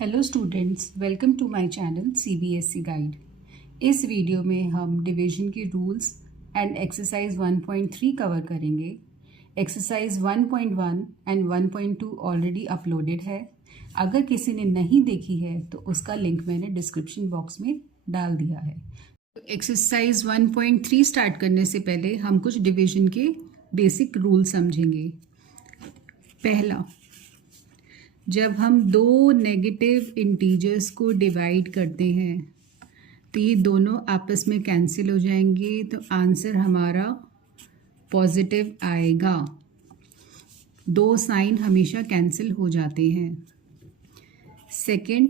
Hello students, welcome to my channel CBSE guide. इस video में हम डिवीजन के रूल्स एंड एक्सरसाइज 1.3 कवर करेंगे। एक्सरसाइज 1.1 एंड 1.2 ऑलरेडी अपलोडेड है। अगर किसी ने नहीं देखी है तो उसका लिंक मैंने डिस्क्रिप्शन बॉक्स में डाल दिया है। तो एक्सरसाइज 1.3 स्टार्ट करने से पहले हम कुछ डिवीजन के बेसिक रूल समझेंगे। पहला, जब हम दो नेगेटिव इंटीजर्स को डिवाइड करते हैं तो ये दोनों आपस में कैंसिल हो जाएंगे, तो आंसर हमारा पॉजिटिव आएगा। दो साइन हमेशा कैंसिल हो जाते हैं। सेकंड,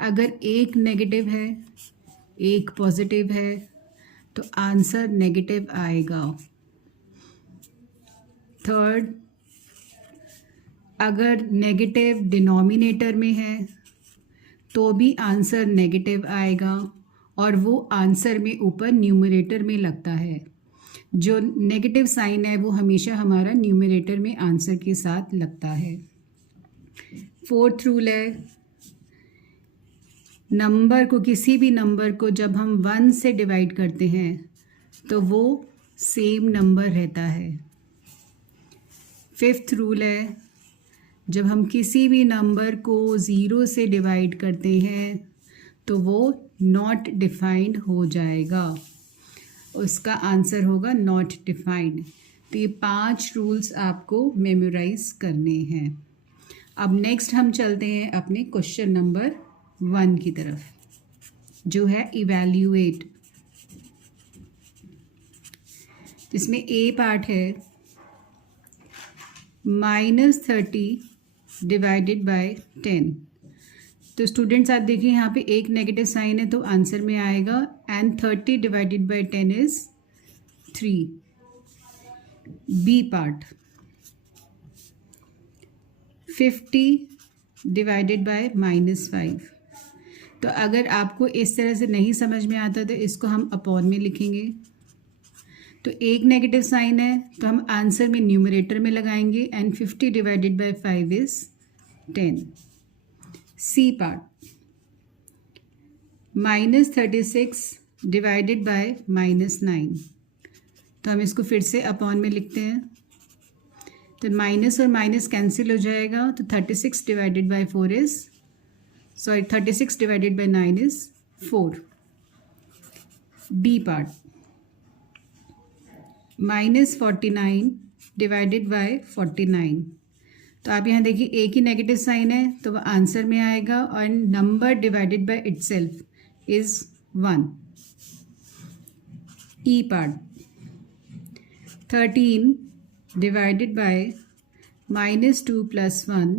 अगर एक नेगेटिव है एक पॉजिटिव है तो आंसर नेगेटिव आएगा। थर्ड, अगर नेगेटिव डिनोमिनेटर में है तो भी आंसर नेगेटिव आएगा और वो आंसर में ऊपर न्यूमरेटर में लगता है। जो नेगेटिव साइन है वो हमेशा हमारा न्यूमरेटर में आंसर के साथ लगता है। फोर्थ रूल है, नंबर को, किसी भी नंबर को जब हम 1 से डिवाइड करते हैं तो वो सेम नंबर रहता है। फिफ्थ रूल है, जब हम किसी भी नंबर को 0 से डिवाइड करते हैं तो वो नॉट डिफाइंड हो जाएगा, उसका आंसर होगा नॉट डिफाइंड। तो ये 5 रूल्स आपको मेमोराइज करने हैं। अब नेक्स्ट हम चलते हैं अपने क्वेश्चन नंबर 1 की तरफ, जो है इवैल्यूएट। इसमें ए पार्ट है -30 डिवाइडेड बाय 10। तो स्टूडेंट्स आप देखिए यहाँ पे एक नेगेटिव साइन है तो आंसर में आएगा and 30 divided by 10 is 3। B part, 50 divided by -5। तो अगर आपको इस तरह से नहीं समझ में आता तो इसको हम अपॉन में लिखेंगे। तो एक नेगेटिव साइन है तो हम आंसर में न्यूमरेटर में लगाएंगे and 50 divided by 5 is 10। C part, -36 divided by -9। तो हम इसको फिर से अपॉन में लिखते हैं। तो माइनस और माइनस कैंसिल हो जाएगा, तो 36 divided by 4 is 36 divided by 9 is 4। D part, -49 divided by 49। तो आप यहाँ देखिए एक ही नेगेटिव साइन है तो वह आंसर में आएगा और number divided by itself is 1। E part, 13 divided by -2 + 1।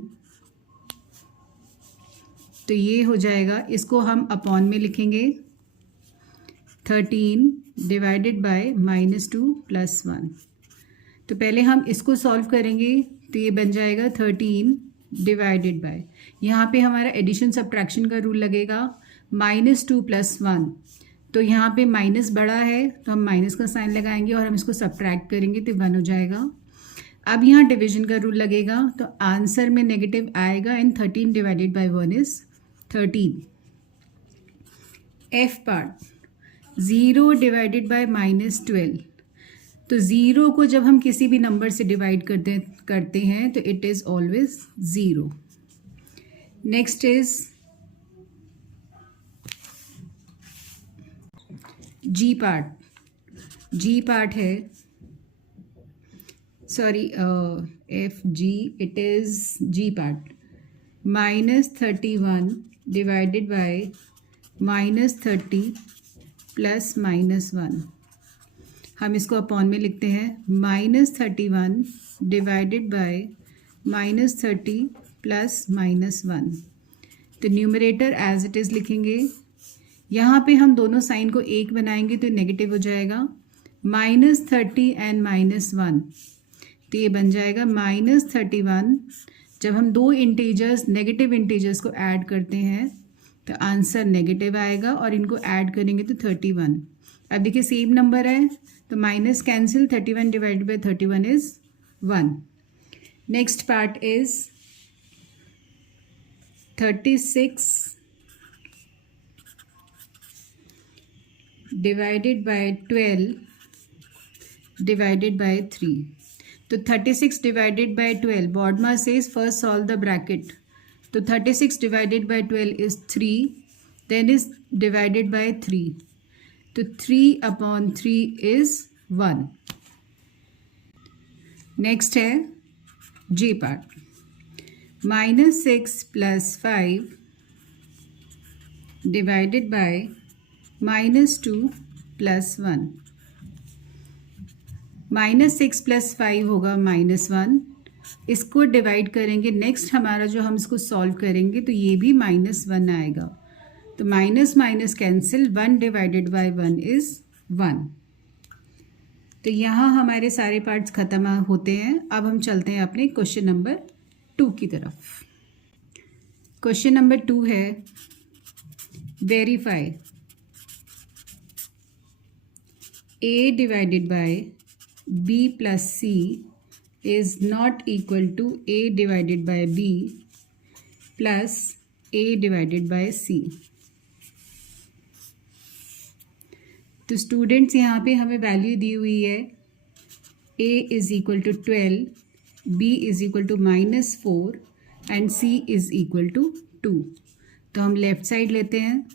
तो ये हो जाएगा, इसको हम अपॉन में लिखेंगे। 13 डिवाइडेड बाय -2 + 1। तो पहले हम इसको सॉल्व करेंगे तो ये बन जाएगा 13 डिवाइडेड बाय, यहाँ पे हमारा एडिशन सब्ट्रैक्शन का रूल लगेगा। -2 + 1, तो यहाँ पे माइनस बड़ा है तो हम माइनस का साइन लगाएंगे और हम इसको सब्ट्रैक्ट करेंगे तो 1 हो जाएगा। अब यहाँ डिवीजन का रूल लगेगा तो आंसर में नेगेटिव आएगा and 13 divided by 1 is 13। F part, 0 divided by -12। तो 0 को जब हम किसी भी नंबर से डिवाइड करते हैं तो it is always 0। Next is G part. G part है, sorry F G, it is G part. -31 divided by -30 + -1। हम इसको अपॉन में लिखते हैं। -31 डिवाइडेड बाय -30 + -1। तो न्यूमरेटर एज इट इज़ लिखेंगे। यहाँ पे हम दोनों साइन को एक बनाएंगे तो नेगेटिव हो जाएगा। -30 एंड -1, तो ये बन जाएगा -31। जब हम दो इंटीजर्स, नेगेटिव इंटीजर्स को ऐड करते हैं तो आंसर नेगेटिव आएगा और इनको ऐड करेंगे तो 31। अब देखिए सेम नंबर है तो minus cancel, 31 divided bye 31 is 1। Next part is 36 divided by 12 divided by 3. तो 36 divided by 12, BODMAS says first solve the bracket. तो 36 divided by 12 is 3, then is divided by 3. तो 3 upon 3 is 1. नेक्स्ट है J part. -6 plus 5 divided by -2 plus 1. -6 plus 5 होगा -1. इसको divide करेंगे. Next हमारा जो हम इसको सॉल्व करेंगे तो ये भी -1 आएगा. तो minus minus cancel. 1 divided by 1 is 1. तो यहाँ हमारे सारे पार्ट्स ख़त्म होते हैं. अब हम चलते हैं अपने क्वेश्चन नंबर 2 की तरफ. क्वेश्चन नंबर 2 है verify A divided by B plus C is not equal to A divided by B plus A divided by C. तो स्टूडेंट्स यहाँ पे हमें वैल्यू दी हुई है. A is equal to 12, B is equal to -4 and C is equal to 2. तो हम left side लेते हैं.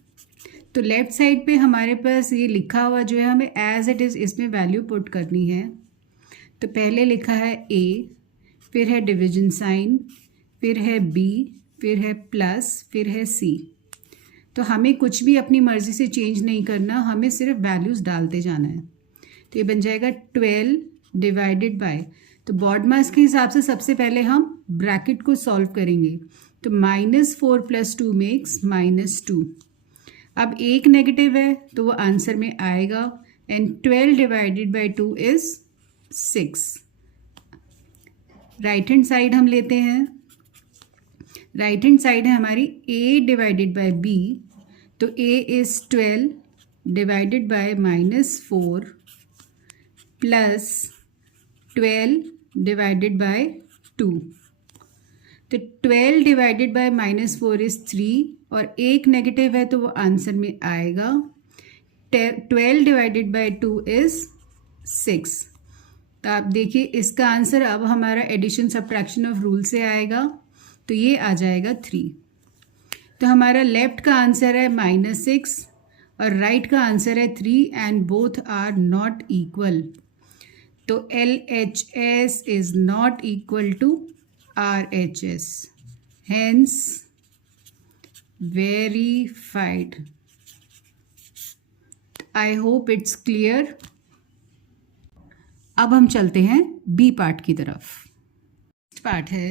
तो लेफ़्ट साइड पे हमारे पास ये लिखा हुआ जो है हमें एज इट इज़ इसमें वैल्यू पुट करनी है. तो पहले लिखा है A, फिर है डिवीजन साइन, फिर है B, फिर है प्लस, फिर है C. तो हमें कुछ भी अपनी मर्ज़ी से चेंज नहीं करना, हमें सिर्फ वैल्यूज़ डालते जाना है. तो ये बन जाएगा 12 डिवाइडेड बाय. तो BODMAS के हिसाब से सबसे पहले हम ब्रैकेट को सॉल्व करेंगे. तो -4 + 2 मेक्स -2. अब एक नेगेटिव है तो वो आंसर में आएगा. And 12 divided by 2 is 6. Right hand side हम लेते हैं. राइट हैंड साइड है हमारी A डिवाइडेड बाय B. तो A is 12 divided by -4 plus 12 divided by 2. तो 12 डिवाइडेड बाय -4 इज़ 3 और एक नेगेटिव है तो वो आंसर में आएगा. 12 डिवाइडेड बाय 2 इज़ 6. तो आप देखिए इसका आंसर अब हमारा एडिशन सब्ट्रैक्शन ऑफ रूल से आएगा. तो ये आ जाएगा 3. तो हमारा लेफ्ट का आंसर है -6 और राइट का आंसर है 3 and both are not equal. तो LHS is not equal to RHS. Hence verified. I hope it's clear. अब हम चलते हैं B पार्ट की तरफ. पार्ट है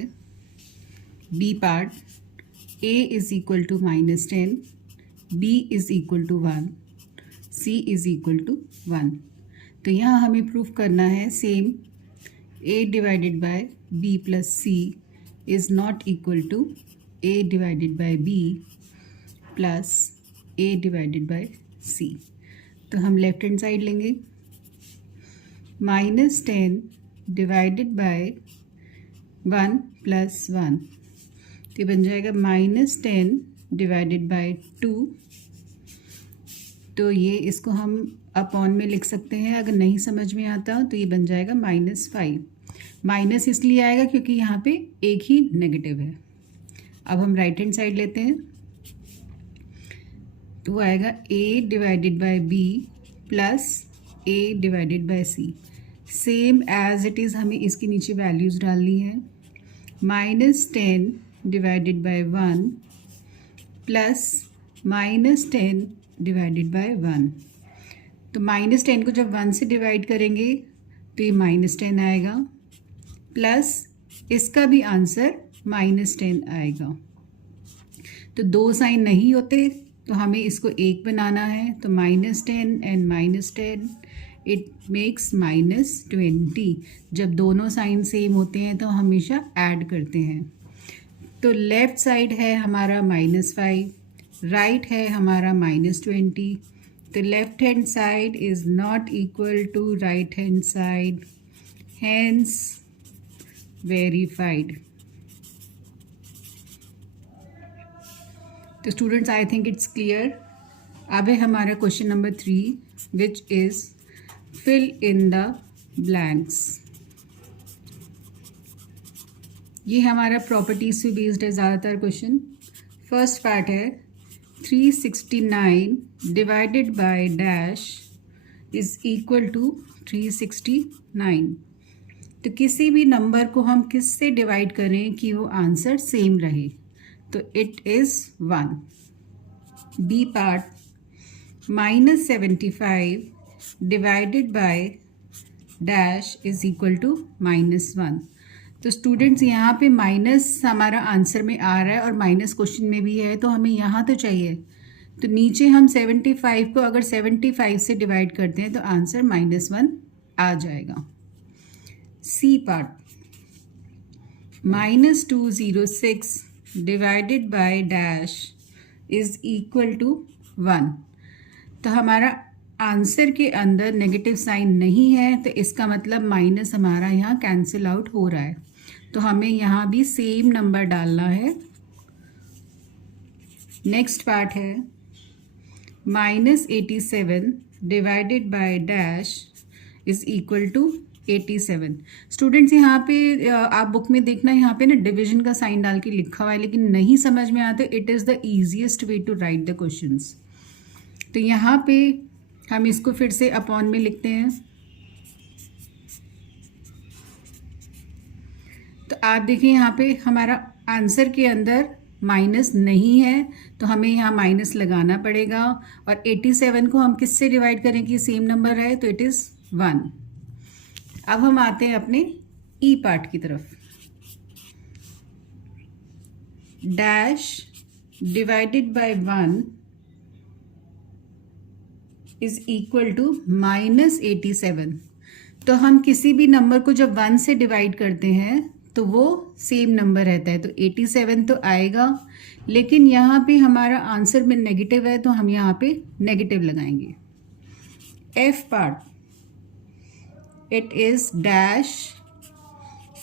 B part. A is equal to -10, B is equal to 1, C is equal to 1. तो यहाँ हमें प्रूफ करना है same. A divided by B plus C is not equal to A divided by B plus A divided by C. तो हम left hand side लेंगे. -10 divided by 1 plus 1. तो ये बन जाएगा -10 डिवाइडेड बाय 2. तो ये इसको हम अपॉन में लिख सकते हैं. अगर नहीं समझ में आता तो ये बन जाएगा -5. माइनस इसलिए आएगा क्योंकि यहाँ पे एक ही नेगेटिव है. अब हम राइट हैंड साइड लेते हैं. तो वो आएगा A divided by B plus A divided by C. Same as it is हमें इसके नीचे वैल्यूज़ डालनी है. -10 divided by 1 plus -10 divided by 1. तो -10 को जब 1 से डिवाइड करेंगे तो ये -10 आएगा प्लस इसका भी आंसर -10 आएगा. तो दो साइन नहीं होते तो हमें इसको एक बनाना है. तो -10 एंड -10 इट मेक्स -20. जब दोनों साइन सेम होते हैं तो हमेशा ऐड करते हैं. तो लेफ़्ट साइड है हमारा -5, राइट है हमारा -20. तो left hand side is not equal to right hand side. Hence verified. तो students I think it's clear. अब है हमारा question number 3 which is fill in the blanks. ये हमारा प्रॉपर्टीज से बेस्ड है ज़्यादातर क्वेश्चन। फर्स्ट पार्ट है 369 divided by dash is equal to 369। तो किसी भी नंबर को हम किससे डिवाइड करें कि वो आंसर सेम रहे, तो it is 1। B part -75 divided by dash is equal to -1। तो स्टूडेंट्स यहाँ पे माइनस हमारा आंसर में आ रहा है और माइनस क्वेश्चन में भी है, तो हमें यहाँ तो चाहिए। तो नीचे हम 75 को अगर 75 से डिवाइड करते हैं तो आंसर -1 आ जाएगा। C part -206 divided by dash is equal to 1। तो हमारा आंसर के अंदर नेगेटिव साइन नहीं है, तो इसका मतलब माइनस हमारा यहाँ कैंसिल आउट हो रहा है। तो हमें यहाँ भी सेम नंबर डालना है। नेक्स्ट पार्ट है -87 divided by dash is equal to 87। Students यहाँ पे आप बुक में देखना, यहाँ पे ना डिवीजन का साइन डाल के लिखा हुआ है, लेकिन नहीं समझ में आते। It is the easiest way to write the questions. तो यहाँ पे हम इसको फिर से अपॉन में लिखते हैं। तो आप देखिए यहाँ पे हमारा आंसर के अंदर माइनस नहीं है, तो हमें यहाँ माइनस लगाना पड़ेगा। और 87 को हम किससे डिवाइड करें कि सेम नंबर रहे, तो इट इज़ 1। अब हम आते हैं अपने ई पार्ट की तरफ। Dash divided by 1 is equal to -87। तो हम किसी भी नंबर को जब 1 से डिवाइड करते हैं तो वो सेम नंबर रहता है, तो 87 तो आएगा। लेकिन यहाँ पे हमारा आंसर में नेगेटिव है, तो हम यहाँ पे नेगेटिव लगाएंगे। F part it is dash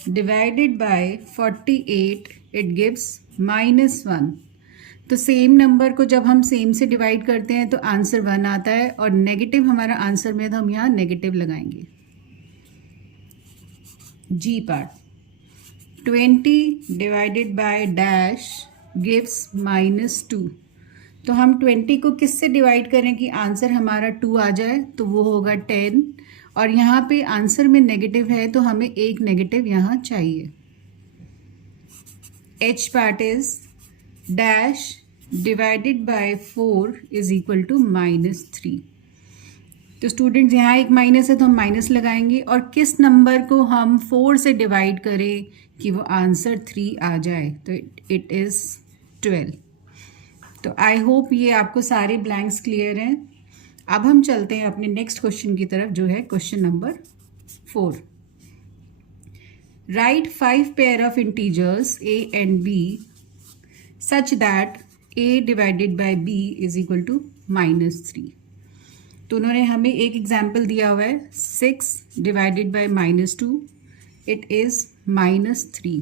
divided bye 48 it gives -1। तो सेम नंबर को जब हम सेम से डिवाइड करते हैं तो आंसर 1 आता है, और नेगेटिव हमारा आंसर में, तो हम यहाँ नेगेटिव लगाएंगे। G part 20 divided by dash gives -2। तो हम 20 को किससे डिवाइड करें कि आंसर हमारा 2 आ जाए, तो वो होगा 10। और यहाँ पे आंसर में नेगेटिव है, तो हमें एक नेगेटिव यहाँ चाहिए। H part is dash divided by 4 is equal to -3। तो स्टूडेंट्स यहाँ एक माइनस है, तो हम माइनस लगाएंगे। और किस नंबर को हम 4 से डिवाइड करें कि वो आंसर 3 आ जाए, तो इट इज़ 12। तो आई होप ये आपको सारे ब्लैंक्स क्लियर हैं। अब हम चलते हैं अपने नेक्स्ट क्वेश्चन की तरफ, जो है question number 4। Write 5 pair of integers a and b such that a divided by b is equal to -3। तो उन्होंने हमें एक एग्जाम्पल दिया हुआ है 6 डिवाइडेड बाय -2 इट इज़ -3।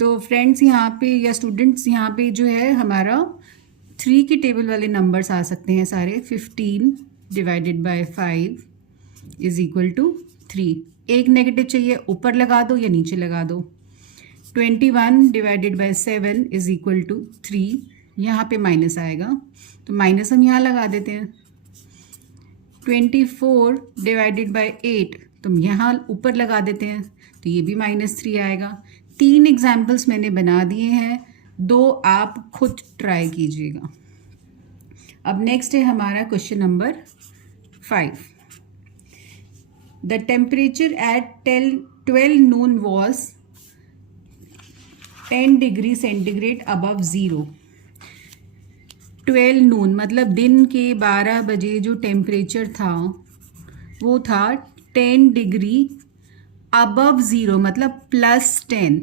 तो फ्रेंड्स यहाँ पे या स्टूडेंट्स यहाँ पे जो है हमारा 3 की टेबल वाले नंबर्स आ सकते हैं सारे। 15 divided by 5 is equal to 3। एक नेगेटिव चाहिए, ऊपर लगा दो या नीचे लगा दो। 21 divided by 7 is equal to 3। यहाँ पे माइनस आएगा, तो माइनस हम यहाँ लगा देते हैं। 24 डिवाइडेड बाय 8, तो हम यहाँ ऊपर लगा देते हैं, तो ये भी -3 आएगा। 3 एग्जाम्पल्स मैंने बना दिए हैं, 2 आप खुद ट्राई कीजिएगा। अब नेक्स्ट है हमारा question number 5। The temperature at 12 noon was 10 degree centigrade above 0। 12 noon मतलब दिन के 12 बजे जो टेम्परेचर था वो था 10 डिग्री अबव 0 मतलब +10।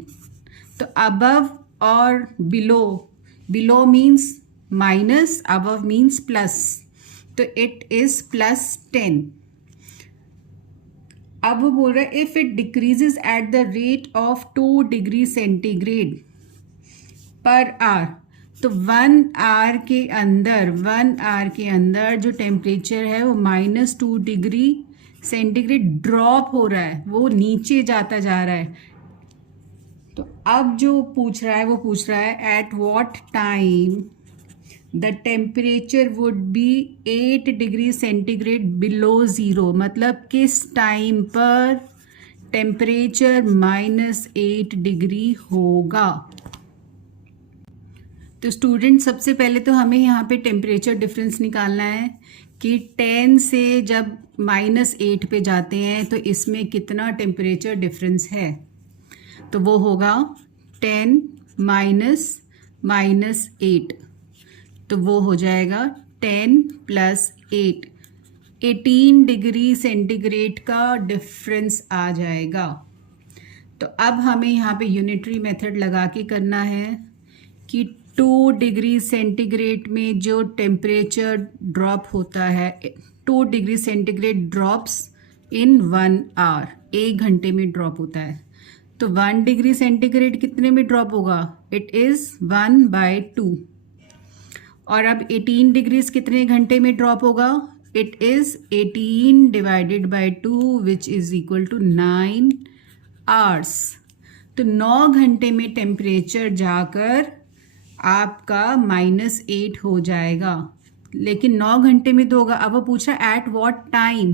तो अबव और below means minus, above means plus, तो इट इज +10। अब वो बोल रहा है if it decreases at the rate of 2 degree centigrade per hour, तो 1 आवर के अंदर जो टेम्परेचर है वो -2 डिग्री सेंटीग्रेड ड्रॉप हो रहा है, वो नीचे जाता जा रहा है। तो अब जो पूछ रहा है वो पूछ रहा है at what time the temperature would be 8 degree centigrade below zero, मतलब किस टाइम पर टेम्परेचर -8 डिग्री होगा। तो स्टूडेंट सबसे पहले तो हमें यहाँ पे टेम्परेचर डिफरेंस निकालना है कि 10 से जब -8 पे जाते हैं तो इसमें कितना टेम्परेचर डिफरेंस है। तो वो होगा 10 माइनस 8, तो वो हो जाएगा 10 + 8, 18 डिग्री सेंटीग्रेड का डिफरेंस आ जाएगा। तो अब हमें यहाँ पे यूनिटरी मेथड लगा के करना है कि 2 डिग्री सेंटीग्रेड में जो टेम्परेचर ड्रॉप होता है, 2 degree centigrade drops in 1 hour, 1 घंटे में ड्रॉप होता है। तो 1 डिग्री सेंटीग्रेड कितने में ड्रॉप होगा? It is 1/2। और अब 18 डिग्रीज कितने घंटे में ड्रॉप होगा? It is 18 divided by 2 which is equal to 9 hours. तो 9 घंटे में टेम्परेचर जाकर आपका -8 हो जाएगा, लेकिन 9 घंटे में तो होगा। अब वो पूछा एट व्हाट टाइम,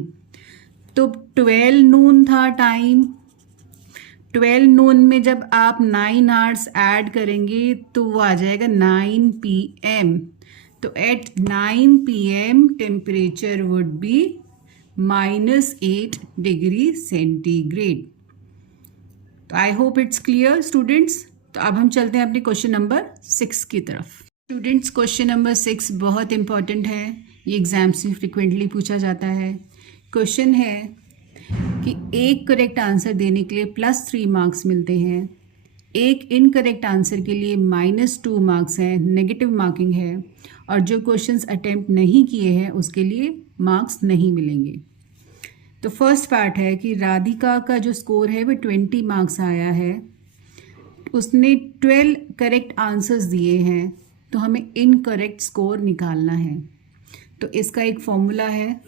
तो 12 नून था टाइम। 12 नून में जब आप 9 आवर्स ऐड करेंगे तो वो आ जाएगा 9 PM। तो at 9 PM temperature would be -8 degree centigrade. तो I hope it's clear students. तो अब हम चलते हैं अपने क्वेश्चन नंबर 6 की तरफ। स्टूडेंट्स क्वेश्चन नंबर 6 बहुत इंपॉर्टेंट है, ये एग्जाम से फ्रिक्वेंटली पूछा जाता है। क्वेश्चन है कि एक करेक्ट आंसर देने के लिए +3 मार्क्स मिलते हैं, एक इनकरेक्ट आंसर के लिए -2 मार्क्स हैं, नेगेटिव मार्किंग है, और जो क्वेश्चंस अटेम्प्ट नहीं किए हैं उसके लिए मार्क्स नहीं मिलेंगे। तो फर्स्ट पार्ट है कि राधिका का जो स्कोर है वो 20 मार्क्स आया है, उसने 12 करेक्ट आंसर्स दिए हैं, तो हमें इनकरेक्ट स्कोर निकालना है। तो इसका एक फॉर्मूला है,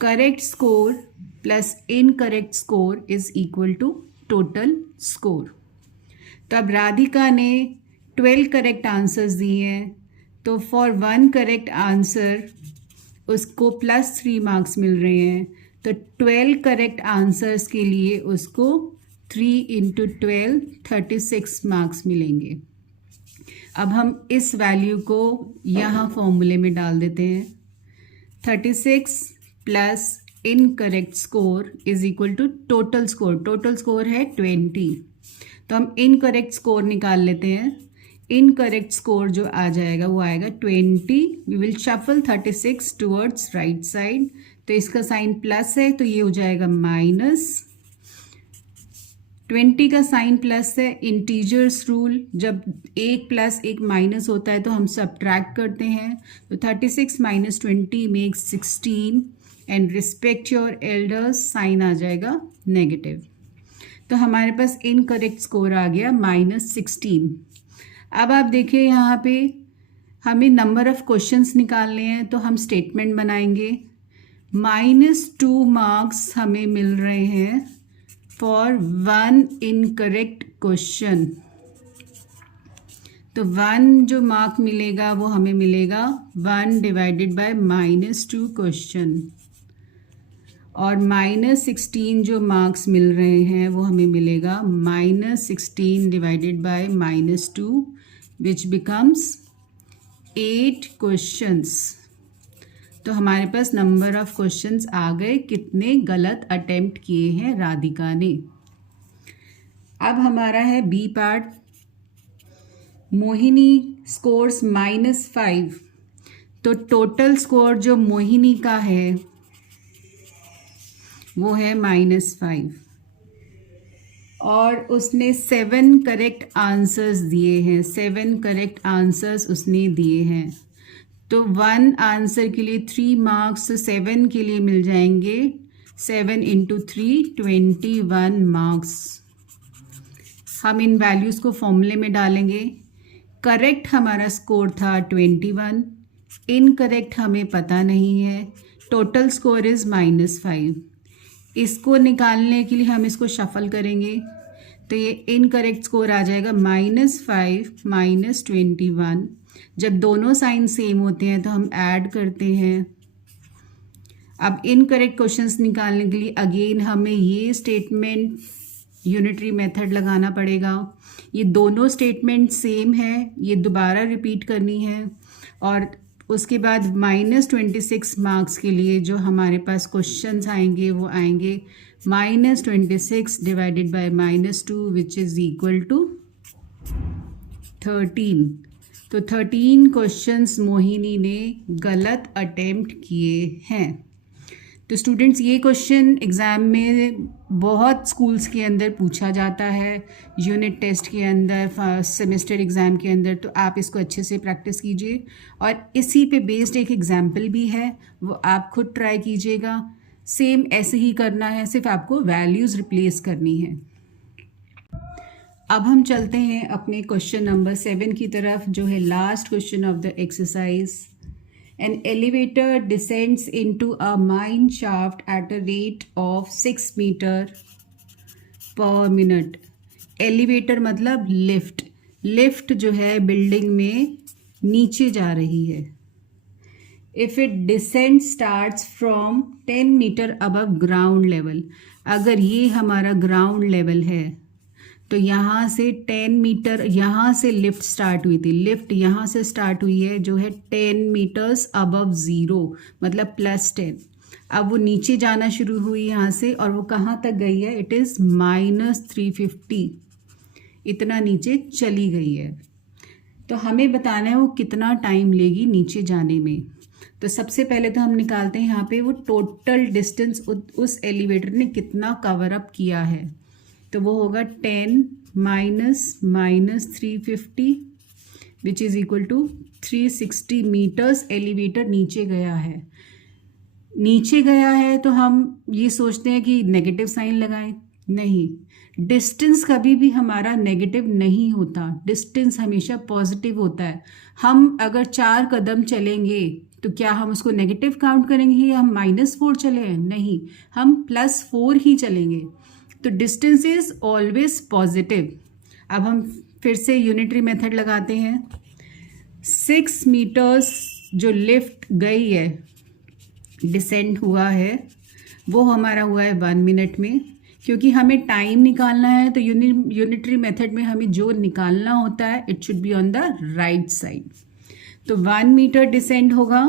correct score plus incorrect score is equal to total score. तो अब राधिका ने 12 करेक्ट आंसर्स दिए हैं, तो फॉर 1 करेक्ट आंसर उसको +3 मार्क्स मिल रहे हैं। तो 12 करेक्ट आंसर्स के लिए उसको 3 × 12 36 मार्क्स मिलेंगे। अब हम इस वैल्यू को यहाँ फॉर्मूले में डाल देते हैं। 36 plus incorrect score is equal to total score. Total score है 20, तो हम इनकरेक्ट स्कोर निकाल लेते हैं। इनकरेक्ट स्कोर जो आ जाएगा वो आएगा 20। We will shuffle 36 towards right side, तो इसका साइन प्लस है तो ये हो जाएगा माइनस। 20 का साइन प्लस है, इंटीजर्स रूल, जब एक प्लस एक माइनस होता है तो हम सबट्रैक्ट करते हैं। तो 36 - 20 makes 16 and respect your elders sign आ जाएगा नेगेटिव। तो हमारे पास इनकरेक्ट स्कोर आ गया -16। अब आप देखिए यहाँ पे हमें नंबर ऑफ क्वेश्चंस निकालने हैं, तो हम स्टेटमेंट बनाएंगे। -2 मार्क्स हमें मिल रहे हैं फॉर 1 इनकरेक्ट क्वेश्चन। तो 1 जो मार्क मिलेगा वो हमें मिलेगा 1 डिवाइडेड बाय -2 क्वेश्चन, और -16 जो मार्क्स मिल रहे हैं वो हमें मिलेगा -16 divided by -2 which becomes 8 questions. तो हमारे पास नंबर ऑफ क्वेश्चंस आ गए, कितने गलत अटेम्प्ट किए हैं राधिका ने। अब हमारा है बी पार्ट। मोहिनी स्कोर्स -5, तो टोटल स्कोर जो मोहिनी का है वो है -5, और उसने 7 करेक्ट आंसर्स दिए हैं। 7 करेक्ट आंसर्स उसने दिए हैं, तो 1 आंसर के लिए 3 मार्क्स, तो 7 के लिए मिल जाएंगे 7 × 3 21 मार्क्स। हम इन वैल्यूज़ को फॉर्मूले में डालेंगे करेक्ट हमारा स्कोर था 21, इनकरेक्ट हमें पता नहीं है, टोटल स्कोर इज़ -5। इसको निकालने के लिए हम इसको शफल करेंगे तो ये इनकरेक्ट स्कोर आ जाएगा -5 -21। जब दोनों साइन सेम होते हैं तो हम ऐड करते हैं। अब इनकरेक्ट क्वेश्चंस निकालने के लिए अगेन हमें ये स्टेटमेंट यूनिटरी मेथड लगाना पड़ेगा। ये दोनों स्टेटमेंट सेम है, ये दोबारा रिपीट करनी है और उसके बाद -26 मार्क्स के लिए जो हमारे पास क्वेश्चंस आएंगे वो आएंगे -26 divided by -2 which is equal to 13। तो 13 क्वेश्चंस मोहिनी ने गलत अटेम्प्ट किए हैं। तो स्टूडेंट्स ये क्वेश्चन एग्ज़ाम में बहुत स्कूल्स के अंदर पूछा जाता है, यूनिट टेस्ट के अंदर, फर्स्ट सेमेस्टर एग्ज़ाम के अंदर। तो आप इसको अच्छे से प्रैक्टिस कीजिए और इसी पे बेस्ड एक एग्जाम्पल भी है, वो आप खुद ट्राई कीजिएगा। सेम ऐसे ही करना है, सिर्फ आपको वैल्यूज़ रिप्लेस करनी है। अब हम चलते हैं अपने क्वेश्चन नंबर 7 की तरफ, जो है last question of the exercise. An elevator descends into a mine shaft at a rate of 6 meter per minute. Elevator मतलब लिफ्ट। लिफ्ट जो है बिल्डिंग में नीचे जा रही है। If it descent starts from 10 meter above ground level, अगर ये हमारा ग्राउंड लेवल है तो यहाँ से 10 मीटर यहाँ से लिफ्ट स्टार्ट हुई थी। लिफ्ट यहाँ से स्टार्ट हुई है जो है 10 मीटर्स अबव ज़ीरो, मतलब +10। अब वो नीचे जाना शुरू हुई यहाँ से और वो कहाँ तक गई है? इट इज़ -350, इतना नीचे चली गई है। तो हमें बताना है वो कितना टाइम लेगी नीचे जाने में। तो सबसे पहले तो हम निकालते हैं यहाँ पे वो टोटल डिस्टेंस उस एलिवेटर ने कितना कवर अप किया है। तो वो होगा 10 - -350 which is equal to 360 metres elevator नीचे गया है। नीचे गया है तो हम ये सोचते हैं कि नेगेटिव साइन लगाएं, नहीं। डिस्टेंस कभी भी हमारा नेगेटिव नहीं होता, डिस्टेंस हमेशा पॉजिटिव होता है। हम अगर 4 कदम चलेंगे तो क्या हम उसको नेगेटिव काउंट करेंगे या हम -4 चले हैं? नहीं, हम +4 ही चलेंगे। तो डिस्टेंस इज ऑलवेज पॉजिटिव। अब हम फिर से यूनिटरी मेथड लगाते हैं। 6 मीटर्स जो लिफ्ट गई है, डिसेंड हुआ है, वो हमारा हुआ है 1 मिनट में। क्योंकि हमें टाइम निकालना है तो यूनिटरी मेथड में हमें जो निकालना होता है it should be on the right side. तो 1 मीटर डिसेंड होगा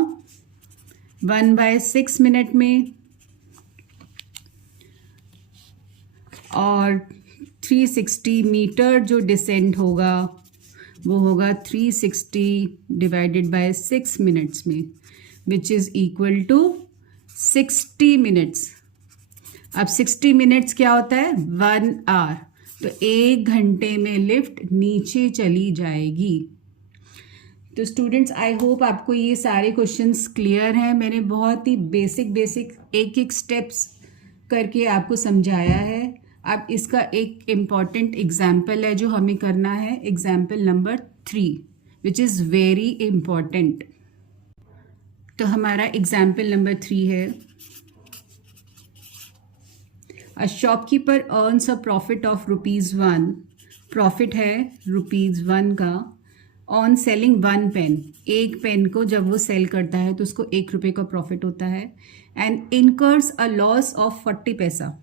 1/6 मिनट में और 360 मीटर जो डिसेंड होगा वो होगा 360 डिवाइडेड बाय 6 मिनट्स में, which is equal to 60 minutes. अब 60 मिनट्स क्या होता है? 1 आवर। तो 1 घंटे में लिफ्ट नीचे चली जाएगी। तो स्टूडेंट्स, आई होप आपको ये सारे क्वेश्चंस क्लियर हैं। मैंने बहुत ही बेसिक एक स्टेप्स करके आपको समझाया है। अब इसका एक इम्पॉर्टेंट एग्जाम्पल है जो हमें करना है, example number 3 which is very important. तो हमारा एग्जाम्पल नंबर 3 है, a shopkeeper earns a profit of ₹1। Profit है ₹1 का ऑन सेलिंग 1 पेन। एक पेन को जब वो सेल करता है तो उसको ₹1 का प्रॉफिट होता है। And incurs a loss of 40 पैसा।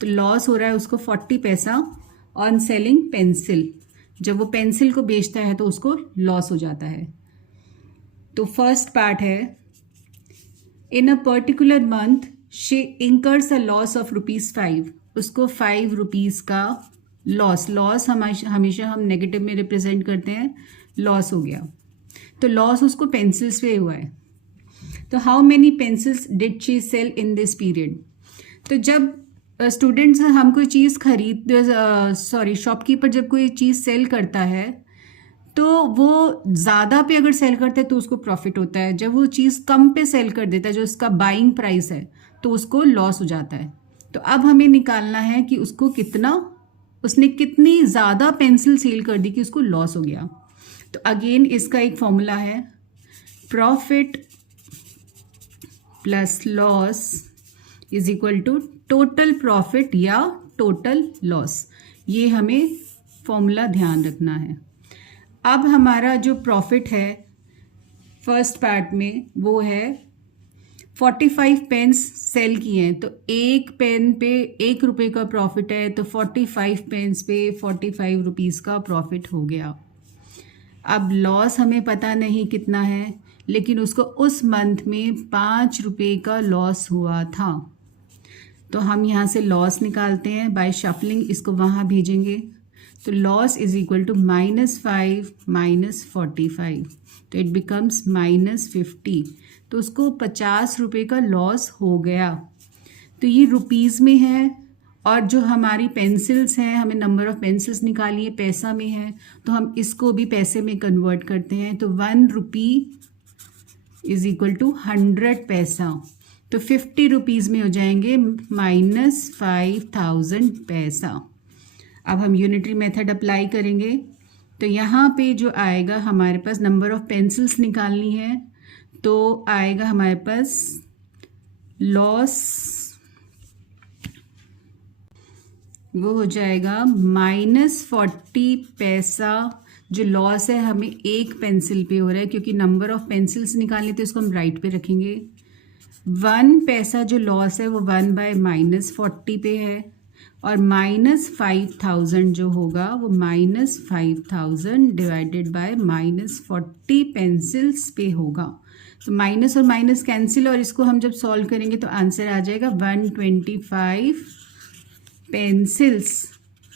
तो लॉस हो रहा है उसको 40 पैसा ऑन सेलिंग पेंसिल। जब वो पेंसिल को बेचता है तो उसको लॉस हो जाता है। तो फर्स्ट पार्ट है, in a particular month she incurs a loss of ₹5। उसको ₹5 का लॉस हमेशा हम नेगेटिव में रिप्रेजेंट करते हैं, लॉस हो गया। तो लॉस उसको पेंसिल्स पे हुआ है। तो how many pencils did she sell in this period? तो जब स्टूडेंट्स हम कोई चीज़ शॉपकीपर जब कोई चीज़ सेल करता है तो वो ज़्यादा पे अगर सेल करता है तो उसको प्रॉफिट होता है। जब वो चीज़ कम पे सेल कर देता है, जो उसका बाइंग प्राइस है, तो उसको लॉस हो जाता है। तो अब हमें निकालना है कि उसने कितनी ज़्यादा पेंसिल सेल कर दी कि उसको लॉस हो गया। तो अगेन इसका एक फॉर्मूला है, profit plus loss is equal to total profit या टोटल लॉस। ये हमें फॉर्मूला ध्यान रखना है। अब हमारा जो प्रॉफिट है फर्स्ट पार्ट में वो है 45 पेन्स सेल किए हैं, तो एक पेन पे 1 रुपये का प्रॉफिट है, तो 45 पेन्स पे 45 रुपीज़ का प्रॉफिट हो गया। अब लॉस हमें पता नहीं कितना है, लेकिन उसको उस मंथ में 5 रुपये का लॉस हुआ था। तो हम यहाँ से लॉस निकालते हैं बाय शफलिंग, इसको वहाँ भेजेंगे। तो loss is equal to -5 minus 45, तो इट बिकम्स -50। तो उसको 50 रुपये का लॉस हो गया। तो ये रुपीज़ में है, और जो हमारी पेंसिल्स हैं, हमें नंबर ऑफ़ पेंसिल्स निकाली है, पैसा में है, तो हम इसको भी पैसे में कन्वर्ट करते हैं। तो 1 रुपी इज इक्वल टू 100 पैसा, तो 50 रुपीज़ में हो जाएंगे -5000 पैसा। अब हम यूनिटरी मेथड अप्लाई करेंगे, तो यहाँ पे जो आएगा हमारे पास नंबर ऑफ़ पेंसिल्स निकालनी है, तो आएगा हमारे पास लॉस, वो हो जाएगा -40 पैसा। जो लॉस है हमें एक पेंसिल पे हो रहा है, क्योंकि नंबर ऑफ़ पेंसिल्स निकालनी, तो इसको हम राइट पे रखेंगे। 1 पैसा जो लॉस है वो 1/-40 पे है, और -5000 जो होगा वो -5000 डिवाइडेड बाय -40 पेंसिल्स पे होगा। तो माइनस और माइनस कैंसिल, और इसको हम जब सॉल्व करेंगे तो आंसर आ जाएगा 125 पेंसिल्स।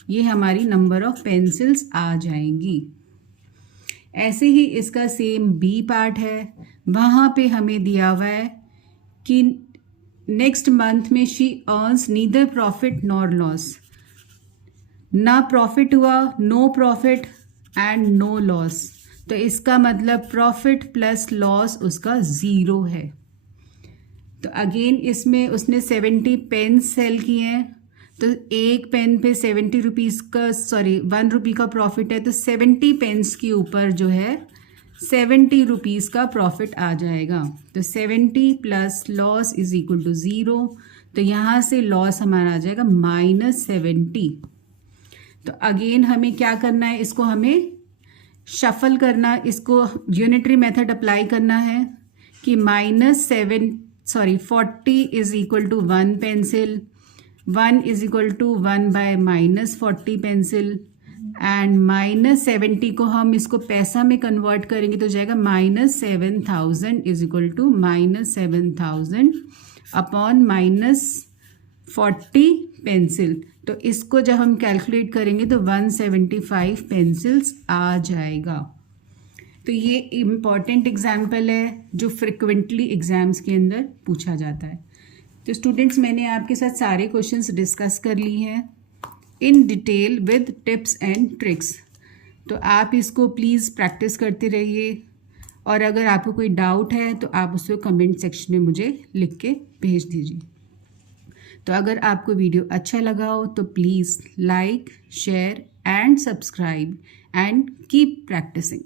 ये हमारी नंबर ऑफ पेंसिल्स आ जाएंगी। ऐसे ही इसका सेम बी पार्ट है, वहाँ पे हमें दिया हुआ है कि नेक्स्ट मंथ में she earns neither profit nor loss. ना प्रॉफिट हुआ, no profit and no loss, तो इसका मतलब प्रॉफिट प्लस लॉस उसका 0 है। तो अगेन इसमें उसने 70 पेन सेल किए हैं, तो एक पेन पे 70 रुपीज़ का 1 रुपये का प्रॉफिट है, तो 70 पेन्स के ऊपर जो है 70 रुपीज़ का प्रॉफिट आ जाएगा। तो 70 plus loss is equal to 0, तो यहाँ से लॉस हमारा आ जाएगा -70। तो अगेन हमें क्या करना है, इसको हमें शफल करना, इसको यूनिटरी मेथड अप्लाई करना है कि -40 is equal to 1 pencil, 1 is equal to 1/-40 pencil, and -70 को हम इसको पैसा में कन्वर्ट करेंगे तो जाएगा -7000 is equal to -7000 upon -40 pencil. तो इसको जब हम कैलकुलेट करेंगे तो 175 पेंसिल्स आ जाएगा। तो ये इम्पॉर्टेंट एग्जाम्पल है जो फ्रिक्वेंटली एग्जाम्स के अंदर पूछा जाता है। तो स्टूडेंट्स, मैंने आपके साथ सारे क्वेश्चंस डिस्कस कर ली हैं in detail with tips and tricks. तो आप इसको प्लीज़ प्रैक्टिस करते रहिए, और अगर आपको कोई डाउट है तो आप उसको कमेंट सेक्शन में मुझे लिख के भेज दीजिए। तो अगर आपको वीडियो अच्छा लगा हो तो please like, share and subscribe and keep practising.